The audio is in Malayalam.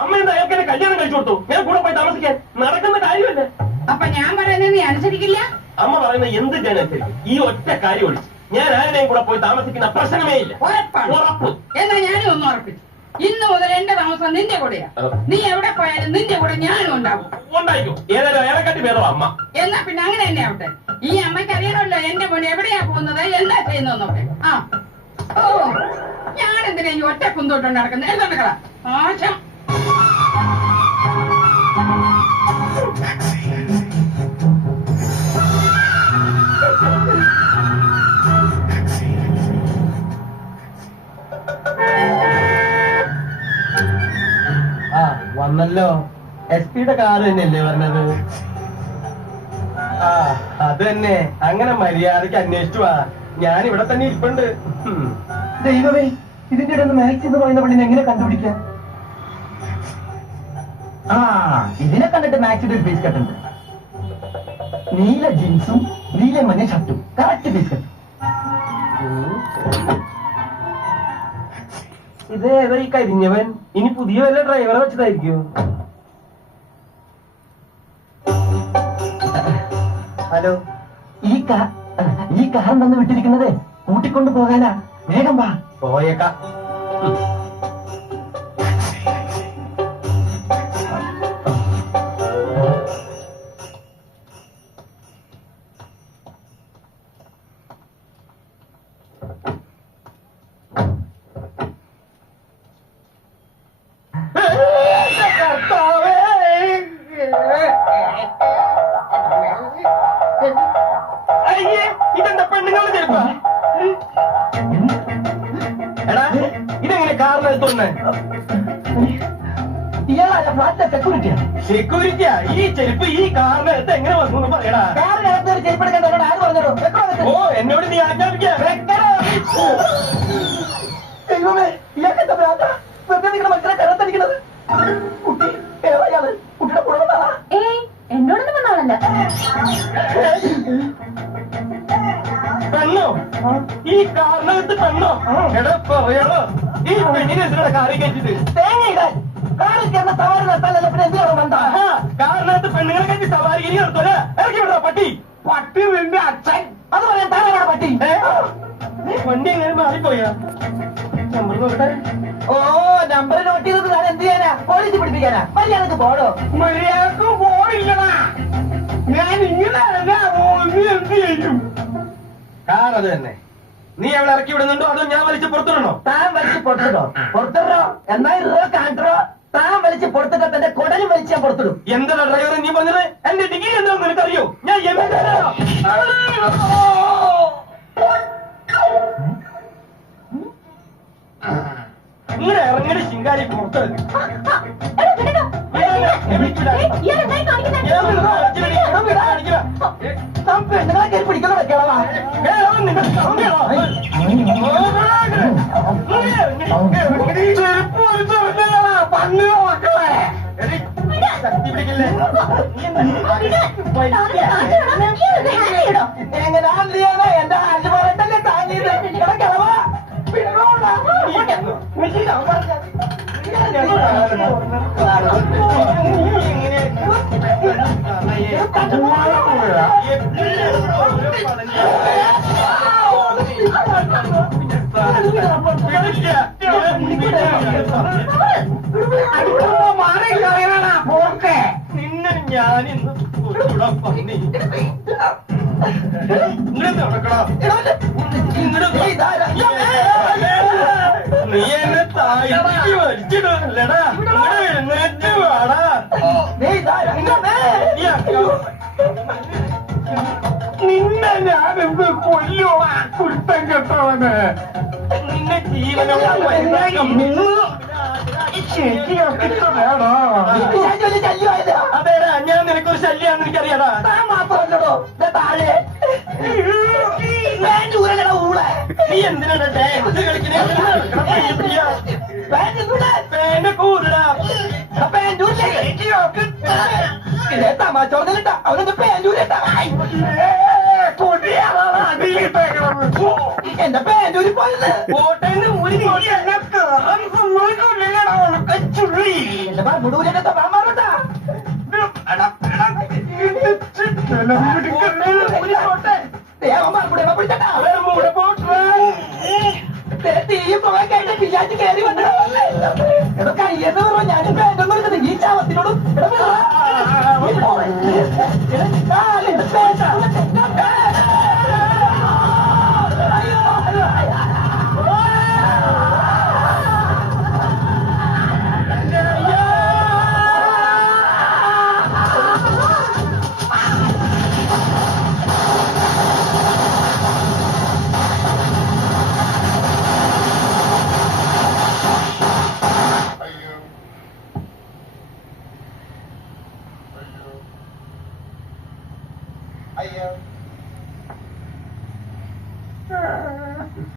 അമ്മ എന്താ അയാൾക്ക് എന്നെ കല്യാണം കഴിച്ചു കൊടുത്തു? ഞാൻ കൂടെ പോയി താമസിക്കാൻ നടക്കുന്ന കാര്യമല്ലേ? അപ്പൊ ഞാൻ പറയുന്നത് നീ അനുസരിക്കില്ല? അമ്മ പറയുന്നത് എന്ത് ഞാൻ അനുസരിക്കും? ഈ ഒറ്റ കാര്യം ഒഴിച്ച് ഞാൻ ആരുടെയും കൂടെ പോയി താമസിക്കുന്ന പ്രശ്നമേ ഇല്ല. ഉറപ്പ്. എന്നാ ഞാനും ഒന്ന് ഉറപ്പിച്ചു. ഇന്ന് മുതൽ എന്റെ താമസം നിന്റെ കൂടെയാ. നീ എവിടെ പോയാലും നിന്റെ കൂടെ ഞാനും ഉണ്ടാവും. ഉണ്ടായിരിക്കും. ഏതായാലും അയാളെക്കാട്ടി ഭേദം അമ്മ. എന്നാ പിന്നെ അങ്ങനെ തന്നെ ആവട്ടെ. ഈ അമ്മയ്ക്ക് അറിയണമല്ലോ എന്റെ മോൻ എവിടെയാ പോകുന്നത്, എന്താ ചെയ്യുന്നൊക്കെ. ആ ഓ, ഞാനെന്തിനാ ഈ ഒറ്റ കുന്തോട്ടുണ്ട് നടക്കുന്നത്? എന്തുണ്ടക്കള ആശം. വന്നല്ലോ. SP യുടെ കാറ് തന്നെയല്ലേ പറഞ്ഞത്? ആ അത് തന്നെ. അങ്ങനെ മര്യാദക്ക് അന്വേഷിച്ചു വാ. ഞാൻ ഇവിടെ തന്നെ ഇരിപ്പുണ്ട്. ദൈവമേ, ഇതിന്റെ ഇടയിൽ മാക്സ് എന്ന് പറയുന്ന പെണ്ണിനെ എങ്ങനെ കണ്ടുപിടിക്കാം? ആ, ഇതിനെ കണ്ടിട്ട് മാക്സിന്റെ ഒരു ഫേസ് കട്ടുണ്ട്. നീല ജീൻസും നീല മഞ്ഞ ഷർട്ടും, കറക്റ്റ് ഫേസ് കട്ട്. ഇതേതാ ഈ കരിഞ്ഞവൻ? ഇനി പുതിയ വല്ല ഡ്രൈവറെ വെച്ചതായിരിക്കും. ഹലോ, ഈ കാർ തന്നു വിട്ടിരിക്കുന്നത് കൂട്ടിക്കൊണ്ടു പോകാനാ. വേഗം വാ. പോയേക്കാം. ഇതെന്താ പെണ്ണുങ്ങളുടെ ചെരുപ്പാ? എടാ, ഇതെങ്ങനെ കാറിനെടുത്തോണ്ട്? ഇയാളല്ല ഫ്ലാറ്റിലെ സെക്യൂരിറ്റിയാണ്. സെക്യൂരിറ്റിയാ? ഈ ചെരുപ്പ് ഈ കാറിനകത്ത് എങ്ങനെ വന്നു എന്ന് പറയടാ. കാറിനകത്ത് ഒരു ചെരുപ്പ് എടുക്കാൻ തന്നോട് ആര് പറഞ്ഞോ? ഓ, എന്നോട് നീ ആജ്ഞാപിക്കാ. ദൈവമേ, ഇയാൾക്കെന്താ ഭ്രാന്താ? വെറുതെ നിങ്ങളുടെ മക്കളെ കരത്തടിക്കുന്നത്. കുട്ടി ഏറെയാണ്. കുട്ടിയുടെ കൂടെ വന്നതാ. എന്നോടൊന്നും വന്നാളല്ല. പെണ്ണോ? ഈ കാറിനകത്ത് പെണ്ണോ? എടാ പറയാളോ, ഈ പെണ്ണിനെ എന്തിനാ കാറി കയറ്റിട്ട്? തേങ്ങയിടാൻ കാറിൽ കയറുന്ന സവാരി നടത്താനല്ല, പിന്നെ എന്തിനാണ് വന്ന? കാറിനകത്ത് പെണ്ണുങ്ങളെ കയറ്റി സവാരി നടത്തോലെ ഇറക്കി വിടാ പട്ടി. പട്ടി നിന്റെ അച്ഛൻ. അത് പറയാൻ താനാണ് പറ്റി. വണ്ടി എങ്ങനെ മാറിപ്പോയാ? നമ്പർ നോക്കട്ടെ. ഓ, നമ്പർ നോട്ട് ചെയ്തത് ഞാൻ എന്ത് ചെയ്യാനാ? പോലീസ് പിടിപ്പിക്കാനാ? മര്യാദക്ക് പോടോ. മര്യാദക്ക് പോണില്ലടാ. ഞാൻ ഇങ്ങനെ എന്ത് ചെയ്യും? കാർ അത് തന്നെ. നീ അവളെ ഇറക്കി വിടുന്നുണ്ടോ അതോ ഞാൻ വലിച്ച് പുറത്തിടണോ? താൻ വലിച്ച് പുറത്തിടോ? പുറത്തിടോ എന്നാ ഇറോ കാണ്ടോ? താൻ വലിച്ച് പുറത്തിട്ടാ തന്റെ കൊടലും വലിച്ച് ഞാൻ പുറത്തിടും. എന്താ ഡ്രൈവർ നീ പറഞ്ഞത്? എന്റെ ഡിഗ്രി എന്താണെന്ന് നിനക്കറിയോ? ഞാൻ ഇങ്ങനെ ഇറങ്ങണ ശിങ്കാരി പുറത്തെടുക്കും. പെണ്ണുങ്ങളെ കയറി പിടിക്കുന്ന വെക്കണവാ. എങ്ങനെയാ എന്റെ ഹാൻഡ് പോലട്ടല്ലേ താങ്ങിയത്? കിളവാ നിന്നെ ഞാനിന്ന് പന്നി നീ എന്നെ താഴ്ത്തി വലിച്ചിടല്ലടാ. എഴുന്നേറ്റ് വാടാ. നിന്നെ ഞാനെന്ത് കൊല്ലുവാ കുരുത്തം കെട്ടവന്. നിന്നെ അതേടാ, ഞാൻ നിനക്കൊരു ശല്യാന്ന് എനിക്കറിയാടാ. നീ എന്തിനാ ഡാൻസ് കളിക്കണേ? പേന്റെ കൂടാ. തമാച്ചോന്നിട്ടാ അവനൊന്ന് പേരൂരിട്ടാ. എന്റെ പേരൂരി പോയത് കോട്ടയിൽ ഊരി ചുള്ളി. എന്റെ മുടൂരൊക്കെ മാമാറുണ്ടാ എടാ, എടാ, ഇടിച്ച് നിലവിളിക്കല്ലേ. പിടിച്ചട്ടാ അവരെ മൂടെ പോട്ടെ. തീയും പോകാൻ കഴിഞ്ഞ പിശാച്ച് കയറി വന്നു